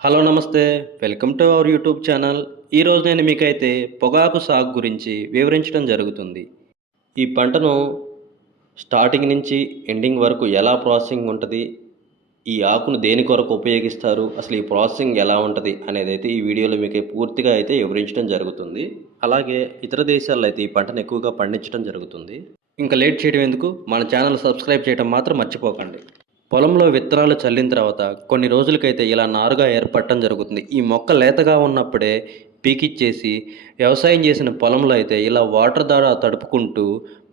Hello నమస్తే. Welcome to our YouTube channel. ఈరోజు నేను మీకైతే పొగాకు సాగు గురించి వివరించడం జరుగుతుంది. ఈ పంటను స్టార్టింగ్ నుంచి ఎండింగ్ వరకు ఎలా ప్రాసెసింగ్ ఉంటది? ఈ ఆకును దేని కొరకు ఉపయోగిస్తారు? అసలు ఈ ప్రాసెసింగ్ ఎలా ఉంటది? అనేదైతే ఈ వీడియోలో మీకు పూర్తిగా అయితే వివరించడం జరుగుతుంది. అలాగే ఇతర దేశాల్లో అయితే ఈ పంటను ఎక్కువగా పండించడం జరుగుతుంది. ఇంకా లేట్ చేయడం ఎందుకు? మన ఛానల్ సబ్స్క్రైబ్ చేయడం మాత్రం మర్చిపోకండి. పొలంలో విత్తనాలు చల్లిన తర్వాత కొన్ని రోజులకైతే ఇలా నారుగా ఏర్పడటం జరుగుతుంది. ఈ మొక్క లేతగా ఉన్నప్పుడే పీకిచ్చేసి వ్యవసాయం చేసిన పొలంలో అయితే ఇలా వాటర్ ద్వారా తడుపుకుంటూ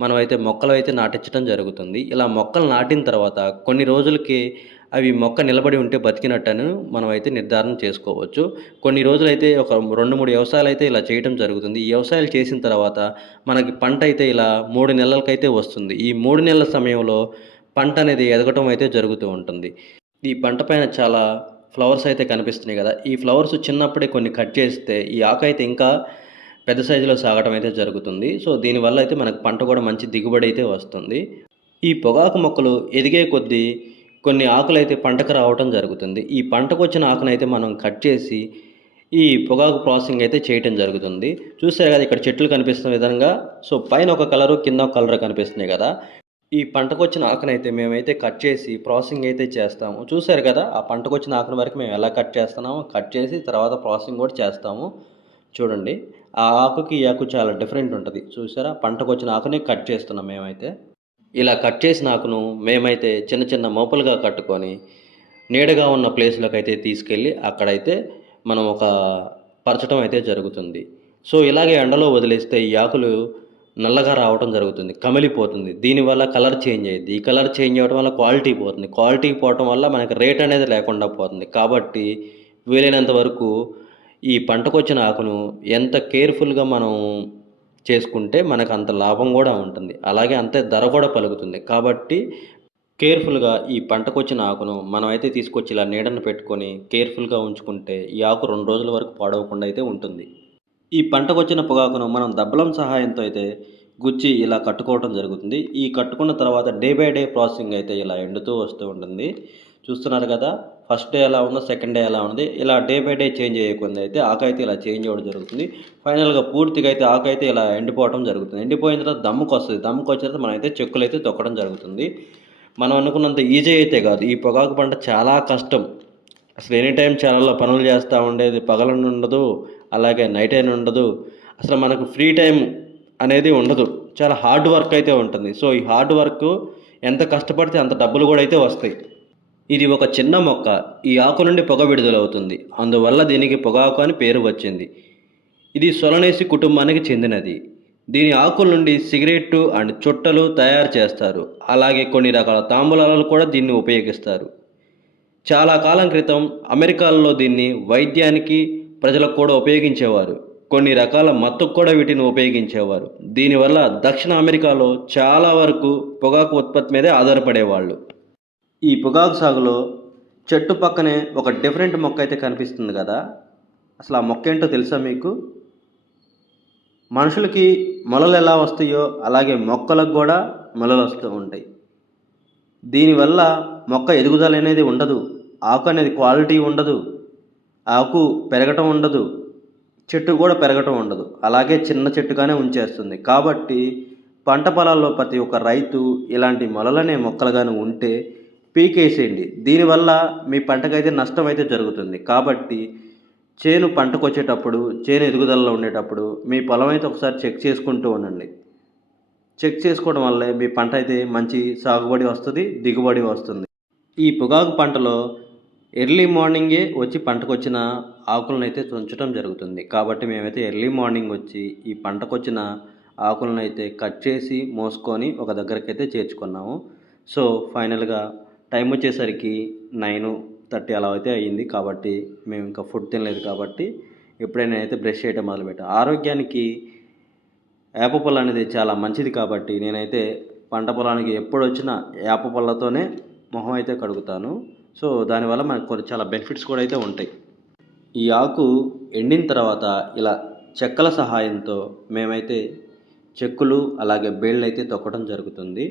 మనమైతే మొక్కలు అయితే నాటించడం జరుగుతుంది. ఇలా మొక్కలు నాటిన తర్వాత కొన్ని రోజులకి అవి మొక్క నిలబడి ఉంటే బతికినట్టను మనమైతే నిర్ధారణ చేసుకోవచ్చు. కొన్ని రోజులైతే ఒక 2, 3 వ్యవసాయాలు అయితే ఇలా చేయటం జరుగుతుంది. ఈ వ్యవసాయాలు చేసిన తర్వాత మనకి పంట అయితే ఇలా 3 నెలలకైతే వస్తుంది. ఈ 3 నెలల సమయంలో పంట అనేది ఎదగటం అయితే జరుగుతూ ఉంటుంది. ఈ పంట పైన చాలా ఫ్లవర్స్ అయితే కనిపిస్తున్నాయి కదా! ఈ ఫ్లవర్స్ చిన్నప్పుడే కొన్ని కట్ చేస్తే ఈ ఆకైతే ఇంకా పెద్ద సైజులో సాగటం అయితే జరుగుతుంది. సో, దీనివల్ల అయితే మనకు పంట కూడా మంచి దిగుబడి అయితే వస్తుంది. ఈ పొగాకు మొక్కలు ఎదిగే కొద్దీ కొన్ని ఆకులైతే పంటకు రావటం జరుగుతుంది. ఈ పంటకొచ్చిన ఆకునైతే మనం కట్ చేసి ఈ పొగాకు ప్రాసెసింగ్ అయితే చేయటం జరుగుతుంది. చూసారు కదా ఇక్కడ చెట్లు కనిపిస్తున్న విధంగా. సో, పైన ఒక కలరు, కింద ఒక కలర్ కనిపిస్తున్నాయి కదా! ఈ పంటకొచ్చిన ఆకునైతే మేమైతే కట్ చేసి ప్రాసెసింగ్ అయితే చేస్తాము. చూసారు కదా! ఆ పంటకొచ్చిన ఆకుల వరకు మేము ఎలా కట్ చేస్తున్నామో, కట్ చేసి తర్వాత ప్రాసెసింగ్ కూడా చేస్తాము. చూడండి. ఆ ఆకుకి, ఈ ఆకు చాలా డిఫరెంట్ ఉంటది. చూసారా? పంటకొచ్చిన ఆకుని కట్ చేస్తున్నాం మేమైతే. ఇలా కట్ చేసిన ఆకును మేమైతే చిన్న చిన్న మోపులుగా కట్టుకొని, నీడగా ఉన్న ప్లేస్‌లోకైతే తీసుకెళ్ళి అక్కడైతే మనం ఒక పరచటం అయితే జరుగుతుంది. సో, ఇలాగే ఎండలో వదిలేస్తే ఈ ఆకులు నల్లగా రావటం జరుగుతుంది. కమిలిపోతుంది. దీనివల్ల కలర్ చేంజ్ అయ్యిద్ది. ఈ కలర్ చేంజ్ అవ్వడం వల్ల క్వాలిటీ పోతుంది. క్వాలిటీ పోవటం వల్ల మనకి రేట్ అనేది లేకుండా పోతుంది. కాబట్టి వీలైనంత వరకు ఈ పంటకొచ్చిన ఆకును ఎంత కేర్‌ఫుల్‌గా మనం చేసుకుంటే మనకు అంత లాభం గూడా ఉంటుంది. అలాగే అంతే ధర కూడా పలుకుతుంది. కాబట్టి కేర్‌ఫుల్‌గా ఈ పంటకొచ్చిన ఆకును మనమైతే తీసుకొచ్చి ఇలా నీడన పెట్టుకొని కేర్‌ఫుల్‌గా ఉంచుకుంటే ఈ ఆకు 2 రోజుల వరకు పాడవకుండా అయితే ఉంటుంది. ఈ పంటకొచ్చిన పొగాకును మనం దబ్బలం సహాయంతో అయితే గుచ్చి ఇలా కట్టుకోవటం జరుగుతుంది. ఈ కట్టుకున్న తర్వాత డే బై డే ప్రాసెసింగ్ అయితే ఇలా ఎండుతూ వస్తూ ఉంటుంది. చూస్తున్నారు కదా! ఫస్ట్ డే ఎలా ఉందో, సెకండ్ డే ఎలా ఉంది. ఇలా డే బై డే చేంజ్ అయ్యే అయితే ఆకైతే ఇలా చేంజ్ అవ్వడం జరుగుతుంది. ఫైనల్‌గా పూర్తిగా అయితే ఆకైతే ఇలా ఎండిపోవటం జరుగుతుంది. ఎండిపోయిన తర్వాత దమ్ముకొస్తది. దమ్ముకొచ్చిన తర్వాత మనమైతే చెక్కులైతే తొక్కడం జరుగుతుంది. మనం అనుకున్నంత ఈజీ అయితే కాదు. ఈ పొగాకు పంట చాలా కష్టం. అసలు ఎనీ టైమ్ ఛానల్‌లో పనులు చేస్తా ఉండేది. పగలనుండదు, అలాగే నైట్ అయిన ఉండదు. అసలు మనకు ఫ్రీ టైమ్ అనేది ఉండదు. చాలా హార్డ్ వర్క్ అయితే ఉంటుంది. సో, ఈ హార్డ్ వర్క్ ఎంత కష్టపడితే అంత డబ్బులు కూడా అయితే వస్తాయి. ఇది ఒక చిన్న మొక్క. ఈ ఆకు నుండి పొగ విడుదలవుతుంది. అందువల్ల దీనికి పొగాకు అని పేరు వచ్చింది. ఇది సొలనేసి కుటుంబానికి చెందినది. దీని ఆకుల నుండి సిగరెట్టు అండ్ చుట్టలు తయారు చేస్తారు. అలాగే కొన్ని రకాల తాంబూలాలు కూడా దీన్ని ఉపయోగిస్తారు. చాలా కాలం క్రితం అమెరికాలో దీన్ని వైద్యానికి ప్రజలకు కూడా ఉపయోగించేవారు. కొన్ని రకాల మత్తుకు కూడా వీటిని ఉపయోగించేవారు. దీనివల్ల దక్షిణ అమెరికాలో చాలా వరకు పొగాకు ఉత్పత్తి మీదే ఆధారపడేవాళ్ళు. ఈ పొగాకు సాగులో చెట్టు పక్కనే ఒక డిఫరెంట్ మొక్క అయితే కనిపిస్తుంది కదా! అసలు ఆ మొక్క ఏంటో తెలుసా మీకు? మనుషులకి మొలలు ఎలా వస్తాయో అలాగే మొక్కలకు కూడా మొలలు వస్తూ ఉంటాయి. దీనివల్ల మొక్క ఎదుగుదల అనేది ఉండదు. ఆకు అనేది క్వాలిటీ ఉండదు. ఆకు పెరగటం ఉండదు. చెట్టు కూడా పెరగటం ఉండదు. అలాగే చిన్న చెట్టుగానే ఉంచేస్తుంది. కాబట్టి పంట పొలాల్లో ప్రతి ఒక్క రైతు ఇలాంటి మొలలనే మొక్కలు గాని ఉంటే పీకేసేయండి. దీనివల్ల మీ పంటకైతే నష్టం అయితే జరుగుతుంది. కాబట్టి చేను పంటకొచ్చేటప్పుడు, చేను ఎదుగుదలలో ఉండేటప్పుడు మీ పొలం అయితే ఒకసారి చెక్ చేసుకుంటూ ఉండండి. చెక్ చేసుకోవడం వల్లే మీ పంట అయితే మంచి సాగుబడి వస్తది, దిగుబడి వస్తుంది. ఈ పొగాకు పంటలో ఎర్లీ మార్నింగే వచ్చి పంటకొచ్చిన ఆకులనైతే తుంచడం జరుగుతుంది. కాబట్టి మేమైతే ఎర్లీ మార్నింగ్ వచ్చి ఈ పంటకొచ్చిన ఆకులనైతే కట్ చేసి మోసుకొని ఒక దగ్గరకైతే చేర్చుకున్నాము. సో, ఫైనల్‌గా టైం వచ్చేసరికి 9:30 అలా అయితే అయింది. కాబట్టి మేము ఇంకా ఫుడ్ తినలేదు కాబట్టి ఇప్పుడే నేనైతే బ్రష్ చేయడం మొదలుపెట్టా. ఆరోగ్యానికి వేప పుల్ల అనేది చాలా మంచిది కాబట్టి నేనైతే పంట పొలానికి ఎప్పుడొచ్చినా వేప పుల్లతోనే మొహం అయితే కడుగుతాను. సో, దానివల్ల మనకు కొన్ని చాలా బెనిఫిట్స్ కూడా అయితే ఉంటాయి. ఈ ఆకు ఎండిన తర్వాత ఇలా చెక్కల సహాయంతో మేమైతే చెక్కులు అలాగే బేళ్ళైతే తొక్కడం జరుగుతుంది.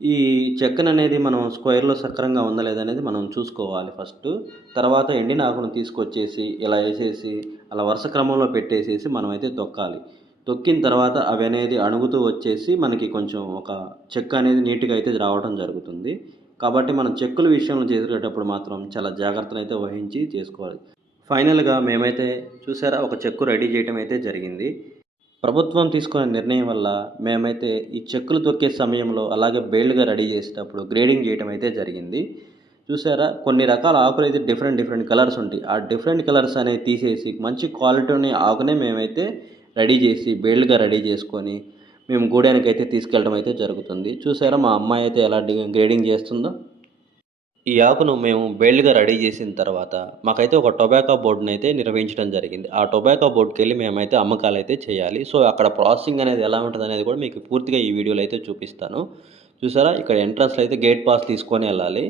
ఈ చెక్కననేది మనం స్క్వేర్‌లో సక్రంగా ఉందా లేదా అనేది మనం చూసుకోవాలి ఫస్టు. తర్వాత ఎండిన ఆకును తీసుకొచ్చేసి ఇలా ఏసేసి అలా వరుస క్రమంలో పెట్టేసేసి మనమైతే తొక్కాలి. తొక్కిన తర్వాత అవనేది అణుగుతూ వచ్చేసి మనకి కొంచెం ఒక చెక్క అనేది నీట్‌గా అయితే రావడం జరుగుతుంది. కాబట్టి మనం చెక్కుల విషయంలో చేసేటప్పుడు మాత్రం చాలా జాగ్రత్తలైతే వహించి చేసుకోవాలి. ఫైనల్‌గా మేమైతే చూసారా ఒక చెక్కు రెడీ చేయటం అయితే జరిగింది. ప్రభుత్వం తీసుకున్న నిర్ణయం వల్ల మేమైతే ఈ చెక్కులు తొక్కే సమయంలో అలాగే బేల్డ్‌గా రెడీ చేసేటప్పుడు గ్రేడింగ్ చేయటం అయితే జరిగింది. చూసారా కొన్ని రకాల ఆకులైతే డిఫరెంట్ కలర్స్ ఉంటాయి. ఆ డిఫరెంట్ కలర్స్ అనేవి తీసేసి మంచి క్వాలిటీ ఉన్న ఆకునే మేమైతే రెడీ చేసి బేల్డ్‌గా రెడీ చేసుకొని మేము గూడానికైతే తీసుకెళ్ళడం అయితే జరుగుతుంది. చూసారా మా అమ్మాయి అయితే ఎలా గ్రేడింగ్ చేస్తుందో. ఈ ఆకును మేము బేల్డ్‌గా రెడీ చేసిన తర్వాత మాకైతే ఒక టొబాకో బోర్డ్‌నైతే నిర్వహించడం జరిగింది. ఆ టొబాకో బోర్డ్‌కెళ్ళి మేమైతే అమ్మకాలైతే చేయాలి. సో, అక్కడ ప్రాసెసింగ్ అనేది ఎలా ఉంటదనేది కూడా మీకు పూర్తిగా ఈ వీడియోలో అయితే చూపిస్తాను. చూసారా ఇక్కడ ఎంట్రన్స్‌లో అయితే గేట్ పాస్ తీసుకొని ఎళ్ళాలి.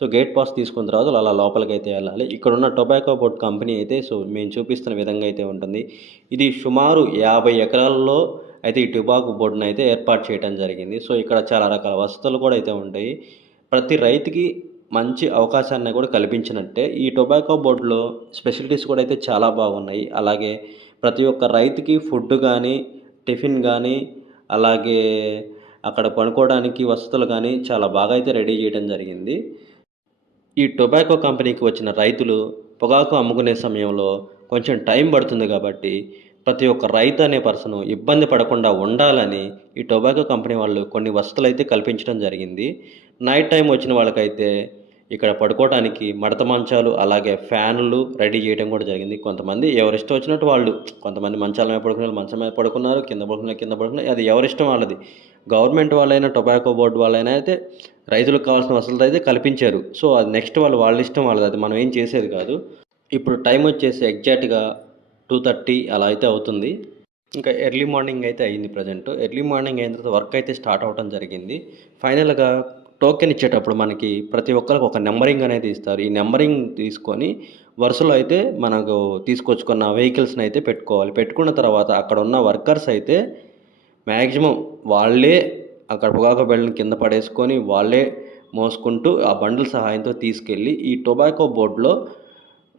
సో, గేట్ పాస్ తీసుకున్న తర్వాత అలా లోపలికైతే ఎళ్ళాలి. ఇక్కడున్న టొబాకో బోర్డ్ కంపెనీ అయితే సో, మేము చూపిస్తున్న విధంగా అయితే ఉంటుంది. ఇది సుమారు 50 ఎకరాల్లో అయితే ఈ టొబాకో బోర్డ్‌నైతే ఏర్పాటు చేయడం జరిగింది. సో, ఇక్కడ చాలా రకాల వసతులు కూడా అయితే ఉంటాయి. ప్రతి రైతుకి మంచి అవకాశాన్ని కూడా కల్పించినట్టే. ఈ టొబాకో బోర్డ్‌లో స్పెషాలిటీస్ కూడా అయితే చాలా బాగున్నాయి. అలాగే ప్రతి ఒక్క రైతుకి ఫుడ్ గానీ, టిఫిన్ గానీ, అలాగే అక్కడ పడుకోవడానికి వసతులు గానీ చాలా బాగా అయితే రెడీ చేయడం జరిగింది. ఈ టొబాకో కంపెనీకి వచ్చిన రైతులు పొగాకు అమ్ముకునే సమయంలో కొంచెం టైం పడుతుంది కాబట్టి ప్రతి ఒక్క రైతు అనే పర్సను ఇబ్బంది పడకుండా ఉండాలని ఈ టొబాకో కంపెనీ వాళ్ళు కొన్ని వసతులైతే కల్పించడం జరిగింది. నైట్ టైం వచ్చిన వాళ్ళకైతే ఇక్కడ పడుకోవడానికి మడత మంచాలు అలాగే ఫ్యాన్లు రెడీ చేయడం కూడా జరిగింది. కొంతమంది ఎవరిష్టం వచ్చినట్టు వాళ్ళు కొంతమంది మంచాల మీద పడుకునే మంచం మీద పడుకున్నారు. కింద పడుకున్నారు. అది ఎవరిష్టం వాళ్ళది. గవర్నమెంట్ వాళ్ళైనా టొబాకో బోర్డ్ వాళ్ళైనా అయితే రైతులకు కావాల్సిన వసతులు అయితే కల్పించారు. సో, అది నెక్స్ట్ వాళ్ళ ఇష్టం వాళ్ళది. అది మనం ఏం చేసేది కాదు. ఇప్పుడు టైం వచ్చేసి ఎగ్జాక్ట్‌గా 2:30 అలా అయితే అవుతుంది. ఇంకా ఎర్లీ మార్నింగ్ అయితే అయింది ప్రెజెంట్. ఎర్లీ మార్నింగ్ అయిన తర్వాత వర్క్ అయితే స్టార్ట్ అవ్వడం జరిగింది. ఫైనల్‌గా టోకెన్ ఇచ్చేటప్పుడు మనకి ప్రతి ఒక్కరికి ఒక నంబరింగ్ అనేది ఇస్తారు. ఈ నంబరింగ్ తీసుకొని వరుసలో అయితే మనకు తీసుకొచ్చుకున్న వెహికల్స్‌ని అయితే పెట్టుకోవాలి. పెట్టుకున్న తర్వాత అక్కడ ఉన్న వర్కర్స్ అయితే మ్యాక్సిమం వాళ్ళే అక్కడ పొగాకు బెల్లని కింద పడేసుకొని వాళ్ళే మోసుకుంటూ ఆ బండిల సహాయంతో తీసుకెళ్ళి ఈ టొబాకో బోర్డ్‌లో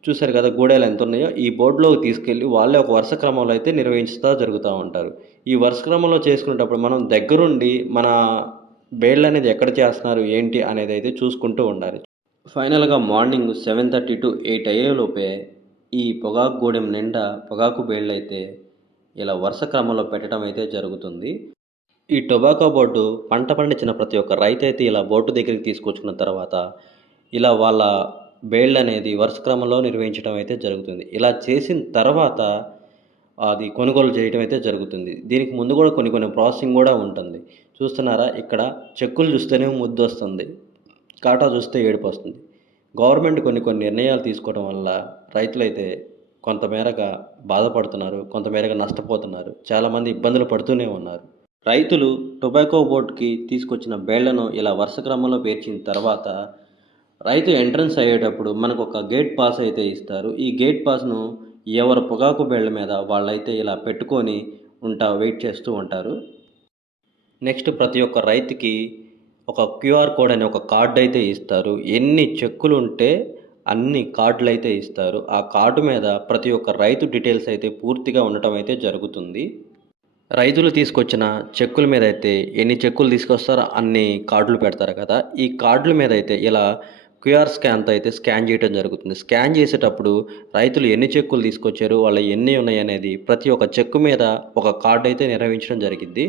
చూశారు కదా గూడెలు ఎంత ఉన్నాయో ఈ బోర్డులోకి తీసుకెళ్ళి వాళ్ళే ఒక వరుస క్రమంలో అయితే నిర్వహిస్తూ జరుగుతూ ఉంటారు. ఈ వరుస క్రమంలో చేసుకునేటప్పుడు మనం దగ్గరుండి మన బేళ్ళు అనేది ఎక్కడ చేస్తున్నారు ఏంటి అనేది అయితే చూసుకుంటూ ఉండాలి. ఫైనల్‌గా మార్నింగ్ 7:30 టు 8 అయ్యేలోపే ఈ పొగాకు గూడెం నిండా పొగాకు బేళ్ళైతే ఇలా వరుస క్రమంలో పెట్టడం అయితే జరుగుతుంది. ఈ టొబాకో బోర్డు పంట పండించిన ప్రతి ఒక్క రైతైతే ఇలా బోర్డు దగ్గరికి తీసుకొచ్చుకున్న తర్వాత ఇలా వాళ్ళ బేళ్ళనేది వరుస క్రమంలో నిర్వహించడం అయితే జరుగుతుంది. ఇలా చేసిన తర్వాత అది కొనుగోలు చేయటం అయితే జరుగుతుంది. దీనికి ముందు కూడా కొన్ని ప్రాసెసింగ్ కూడా ఉంటుంది. చూస్తున్నారా ఇక్కడ చెక్కులు చూస్తేనే ముద్దొస్తుంది. కాటా చూస్తే ఏడుపొస్తుంది. గవర్నమెంట్ కొన్ని నిర్ణయాలు తీసుకోవడం వల్ల రైతులైతే కొంతమేరగా బాధపడుతున్నారు. కొంతమేరగా నష్టపోతున్నారు. చాలామంది ఇబ్బందులు పడుతూనే ఉన్నారు. రైతులు టొబాకో బోర్డ్‌కి తీసుకొచ్చిన బేళ్లను ఇలా వరుస క్రమంలో పేర్చిన తర్వాత రైతు ఎంట్రన్స్ అయ్యేటప్పుడు మనకొక గేట్ పాస్ అయితే ఇస్తారు. ఈ గేట్ పాస్‌ను ఎవరి పొగాకు బేళ్ళ మీద వాళ్ళైతే ఇలా పెట్టుకొని వెయిట్ చేస్తూ ఉంటారు. నెక్స్ట్ ప్రతి ఒక్క రైతుకి ఒక క్యూఆర్ కోడ్ అనే ఒక కార్డ్ అయితే ఇస్తారు. ఎన్ని చెక్కులు ఉంటే అన్ని కార్డులు అయితే ఇస్తారు. ఆ కార్డు మీద ప్రతి ఒక్క రైతు డీటెయిల్స్ అయితే పూర్తిగా ఉండటం అయితే జరుగుతుంది. రైతులు తీసుకొచ్చిన చెక్కుల మీద అయితే ఎన్ని చెక్కులు తీసుకొస్తారో అన్ని కార్డులు పెడతారు కదా! ఈ కార్డుల మీద అయితే ఇలా క్యూఆర్ స్కాన్‌తో అయితే స్కాన్ చేయడం జరుగుతుంది. స్కాన్ చేసేటప్పుడు రైతులు ఎన్ని చెక్కులు తీసుకొచ్చారు, వాళ్ళయి ఎన్ని ఉన్నాయనేది ప్రతి ఒక్క చెక్కు మీద ఒక కార్డ్ అయితే నిర్వహించడం జరిగిద్ది.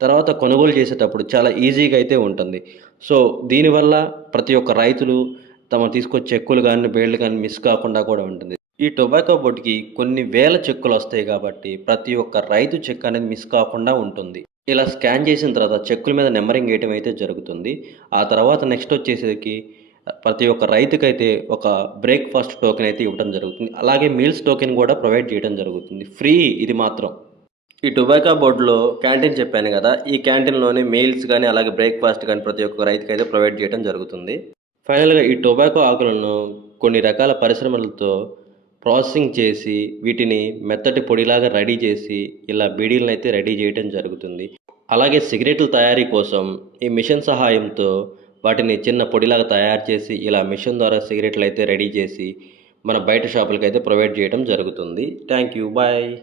తర్వాత కొనుగోలు చేసేటప్పుడు చాలా ఈజీగా అయితే ఉంటుంది. సో, దీనివల్ల ప్రతి ఒక్క రైతులు తీసుకొచ్చే చెక్కులు గానీ, బేళ్ళు గానీ మిస్ కాకుండా కూడా ఉంటుంది. ఈ టొబాకో బోర్డ్‌కి కొన్ని వేల చెక్కులొస్తాయి కాబట్టి ప్రతి ఒక్క రైతు చెక్ అనేది మిస్ కాకుండా ఉంటుంది. ఇలా స్కాన్ చేసిన తర్వాత చెక్కుల మీద నంబరింగ్ ఏయటం అయితే జరుగుతుంది. ఆ తర్వాత నెక్స్ట్ వచ్చేసరికి ప్రతి ఒక్క రైతుకైతే ఒక బ్రేక్‌ఫాస్ట్ టోకెన్ అయితే ఇవ్వడం జరుగుతుంది. అలాగే మీల్స్ టోకెన్ కూడా ప్రొవైడ్ చేయడం జరుగుతుంది. ఫ్రీ ఇది మాత్రం. ఈ టొబాకో బోర్డ్‌లో క్యాంటీన్ చెప్పాను గదా! ఈ క్యాంటీన్‌లోనే మీల్స్ గానీ, అలాగే బ్రేక్‌ఫాస్ట్ గానీ ప్రతి ఒక్క రైతుకైతే ప్రొవైడ్ చేయడం జరుగుతుంది. ఫైనల్‌గా ఈ టొబాకో ఆకులను కొన్ని రకాల పరిశ్రమలతో ప్రాసెసింగ్ చేసి వీటిని మెత్తటి పొడిలాగా రెడీ చేసి ఇలా బీడీలనైతే రెడీ చేయడం జరుగుతుంది. అలాగే సిగరెట్ల తయారీ కోసం ఈ మిషన్ సహాయంతో వాటిని చిన్న పొడిలాగా తయారు చేసి ఇలా మిషన్ ద్వారా సిగరెట్లు అయితే రెడీ చేసి మన బయట షాపులకైతే ప్రొవైడ్ చేయడం జరుగుతుంది. Thank you. బాయ్.